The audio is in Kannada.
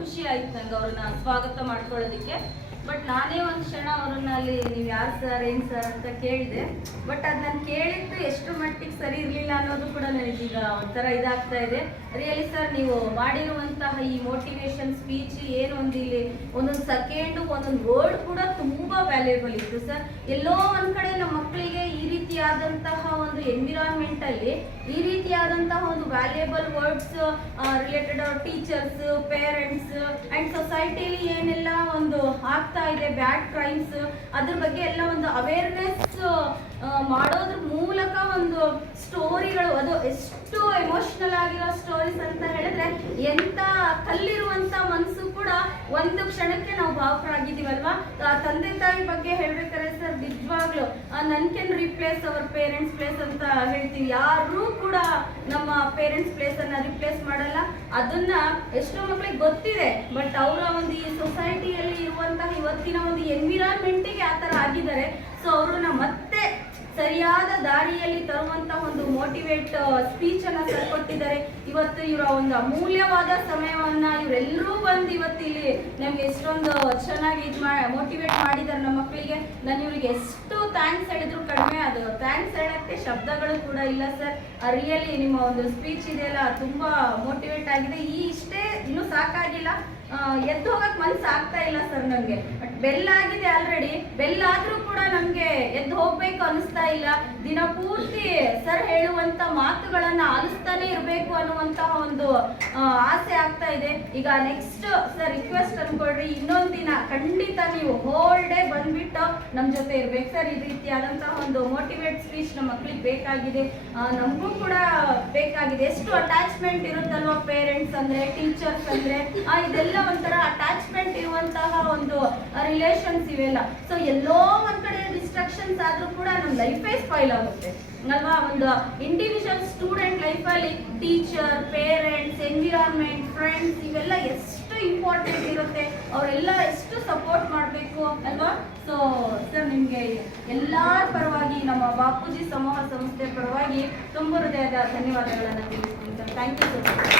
ಖುಷಿ ಆಯ್ತು ನಂಗೆ ಅವ್ರನ್ನ ಸ್ವಾಗತ ಮಾಡ್ಕೊಳ್ಳೋದಕ್ಕೆ. ಬಟ್ ನಾನೇ ಒಂದು ಕ್ಷಣ ಅವ್ರನ್ನ ಅಲ್ಲಿ ನೀವು ಯಾರು ಸರ್ ಏನು ಸರ್ ಅಂತ ಕೇಳಿದೆ. ಬಟ್ ಅದು ನಾನು ಕೇಳಿದ್ದು ಎಷ್ಟು ಮಟ್ಟಿಗೆ ಸರಿ ಇರಲಿಲ್ಲ ಅನ್ನೋದು ಕೂಡ ನನಗೀಗ ಒಂಥರ ಇದಾಗ್ತಾ ಇದೆ. ರಿಯಲಿ ಸರ್ ನೀವು ಮಾಡಿರುವಂತಹ ಈ ಮೋಟಿವೇಶನ್ ಸ್ಪೀಚ್ ಏನು ಒಂದು ಇಲ್ಲಿ ಒಂದೊಂದು ಸೆಕೆಂಡು ಒಂದೊಂದು ವರ್ಡ್ ಕೂಡ ತುಂಬಾ ವ್ಯಾಲ್ಯೂಬಲ್ ಇತ್ತು ಸರ್ ಎಲ್ಲೋ ಒಂದ್ ಕಡೆ ನಮ್ಮ ಮಕ್ಕಳಿಗೆ ಈ ರೀತಿಯಾದಂತಹ ಒಂದು ಎನ್ವಿರಾನ್ಮೆಂಟ್ ಅಲ್ಲಿ, ಈ ರೀತಿಯಾದಂತಹ ಒಂದು valuable words related teachers parents and ಸೊಸೈಟಿಲಿ ಏನೆಲ್ಲ ಒಂದು ಆಗ್ತಾ ಇದೆ ಬ್ಯಾಡ್ ಕ್ರೈಮ್ಸ್ ಅದ್ರ ಬಗ್ಗೆ ಎಲ್ಲ ಒಂದು ಅವೇರ್ನೆಸ್ ಮಾಡೋದ್ರ ಮೂಲಕ ಒಂದು ಸ್ಟೋರಿಗಳು ಅದು ಎಷ್ಟು ಎಮೋಷನಲ್ ಆಗಿರೋ ಸ್ಟೋರೀಸ್ ಎಂತ ಕಲ್ಲಿರುವಂತ ಮನಸ್ಸು ಕೂಡ ಒಂದು ಕ್ಷಣಕ್ಕೆ ನಾವು ಭಾವಕರಾಗಿದ್ದೀವಲ್ವಾ ತಂದೆ ತಾಯಿ ಬಗ್ಗೆ ಹೇಳ್ಬೇಕಾದ್ರೆ ಸರ್, ನಿಜವಾಗ್ಲು none can replace our parents place ಅಂತ ಹೇಳ್ತೀವಿ. ಯಾರೂ ಕೂಡ ನಮ್ಮ ಪೇರೆಂಟ್ಸ್ ಪ್ಲೇಸ್ ಅನ್ನ ರಿಪ್ಲೇಸ್ ಮಾಡಲ್ಲ. ಅದನ್ನ ಎಷ್ಟೋ ಮಕ್ಳಿಗೆ ಗೊತ್ತಿದೆ ಬಟ್ ಅವರ ಒಂದು ಈ ಸೊಸೈಟಿಯಲ್ಲಿ ಇರುವಂತಹ ಇವತ್ತಿನ ಒಂದು ಎನ್ವಿರಾನ್ಮೆಂಟಿಗೆ ಆ ಥರ ಆಗಿದ್ದಾರೆ. ಸೊ ಅವರು ಮತ್ತೆ ಸರಿಯಾದ ದಾರಿಯಲ್ಲಿ ತರುವಂತ ಒಂದು ಮೋಟಿವೇಟ್ ಸ್ಪೀಚ್ ಅನ್ನ ಸರ್ ಕೊಟ್ಟಿದ್ದಾರೆ. ಇವತ್ತು ಇವರ ಒಂದು ಅಮೂಲ್ಯವಾದ ಸಮಯವನ್ನ ಇವರೆಲ್ಲರೂ ಬಂದು ಇವತ್ತು ಇಲ್ಲಿ ನಮ್ಗೆ ಎಷ್ಟೊಂದು ಚೆನ್ನಾಗಿ ಇದು ಮೋಟಿವೇಟ್ ಮಾಡಿದ್ದಾರೆ ನಮ್ಮ ಮಕ್ಕಳಿಗೆ. ನಾನು ಇವರಿಗೆ ಎಷ್ಟು ಥ್ಯಾಂಕ್ಸ್ ಹೇಳಿದ್ರು ಕಡಿಮೆ ಅದು ಥ್ಯಾಂಕ್ಸ್ ಹೇಳಕ್ಕೆ ಶಬ್ದಗಳು ಕೂಡ ಇಲ್ಲ ಸರ್ ರಿಯಲಿ ನಿಮ್ಮ ಒಂದು ಸ್ಪೀಚ್ ಇದೆಯಲ್ಲ ತುಂಬಾ ಮೋಟಿವೇಟ್ ಆಗಿದೆ. ಈ ಇಷ್ಟೇ ಇನ್ನೂ ಸಾಕಾಗಿಲ್ಲ. ಎದ್ದು ಹೋಗಕ್ ಮನ್ಸು ಆಗ್ತಾ ಇಲ್ಲ ಸರ್ ನಮ್ಗೆ. ಬಟ್ ಬೆಲ್ ಆಗಿದೆ ಆಲ್ರೆಡಿ ಬೆಲ್ ಆದ್ರೂ ನಮ್ಗೆ ಎದ್ದು ಹೋಗ್ಬೇಕು ಅನಿಸ್ತಾ ಇಲ್ಲ. ದಿನ ಪೂರ್ತಿ ಸರ್ ಹೇಳುವಂತ ಮಾತುಗಳನ್ನ ಆಲಿಸ್ತಾನೆ ಇರಬೇಕು ಅನ್ನುವಂತಹ ಒಂದು ಆಸೆ ಆಗ್ತಾ ಇದೆ. ಈಗ ನೆಕ್ಸ್ಟ್ ಸರ್ ರಿಕ್ವೆಸ್ಟ್ ಅನ್ಕೊಳ್ರಿ. ಇನ್ನೊಂದ್ ದಿನ ಖಂಡಿತ ನೀವು ಹೋಲ್ ಡೇ ಬಂದ್ಬಿಟ್ಟು ನಮ್ ಜೊತೆ ಇರ್ಬೇಕು ಸರ್. ಈ ರೀತಿಯಾದಂತಹ ಒಂದು ಮೋಟಿವೇಟ್ ಸ್ಪೀಚ್ ನಮ್ಮ ಮಕ್ಕಳಿಗೆ ಬೇಕಾಗಿದೆ. ನಮಗೂ ಕೂಡ ಬೇಕಾಗಿದೆ. ಎಷ್ಟು ಅಟ್ಯಾಚ್ಮೆಂಟ್ ಇರುತ್ತಲ್ವ ಪೇರೆಂಟ್ಸ್ ಅಂದ್ರೆ ಟೀಚರ್ಸ್ ಅಂದ್ರೆ? ಇದೆಲ್ಲ ಒಂಥರ ಅಟ್ಯಾಚ್ಮೆಂಟ್ ಇರುವಂತಹ ಒಂದು ರಿಲೇಷನ್ಸ್ ಇವೆಲ್ಲ. ಸೊ ಎಲ್ಲೋ ಒಂದ್ ಕಡೆ ಡಿಸ್ಟ್ರಕ್ಷನ್ಸ್ ಆದ್ರೂ ಕೂಡ ನಮ್ಮ ಲೈಫೇ ಸ್ಪಾಯ್ಲ್ ಆಗುತ್ತೆ. ಅಲ್ವಾ? ಒಂದು ಇಂಡಿವಿಜುವಲ್ ಸ್ಟೂಡೆಂಟ್ ಲೈಫಲ್ಲಿ ಟೀಚರ್ ಪೇರೆಂಟ್ಸ್ ಎನ್ವಿರಾನ್ಮೆಂಟ್ ಫ್ರೆಂಡ್ಸ್ ಇವೆಲ್ಲ ಎಷ್ಟು ಇಂಪಾರ್ಟೆಂಟ್ ಇರುತ್ತೆ. ಅವರೆಲ್ಲ ಎಷ್ಟು ಸಪೋರ್ಟ್ ಅಲ್ವಾ ಸೊ ಸರ್ ನಿಮಗೆ ಎಲ್ಲರ ಪರವಾಗಿ ನಮ್ಮ ಬಾಪೂಜಿ ಸಮೂಹ ಸಂಸ್ಥೆ ಪರವಾಗಿ ತುಂಬ ಹೃದಯದ ಧನ್ಯವಾದಗಳನ್ನು ತಿಳಿಸ್ತೀನಿ ಸರ್ ಥ್ಯಾಂಕ್ ಯು ಸರ್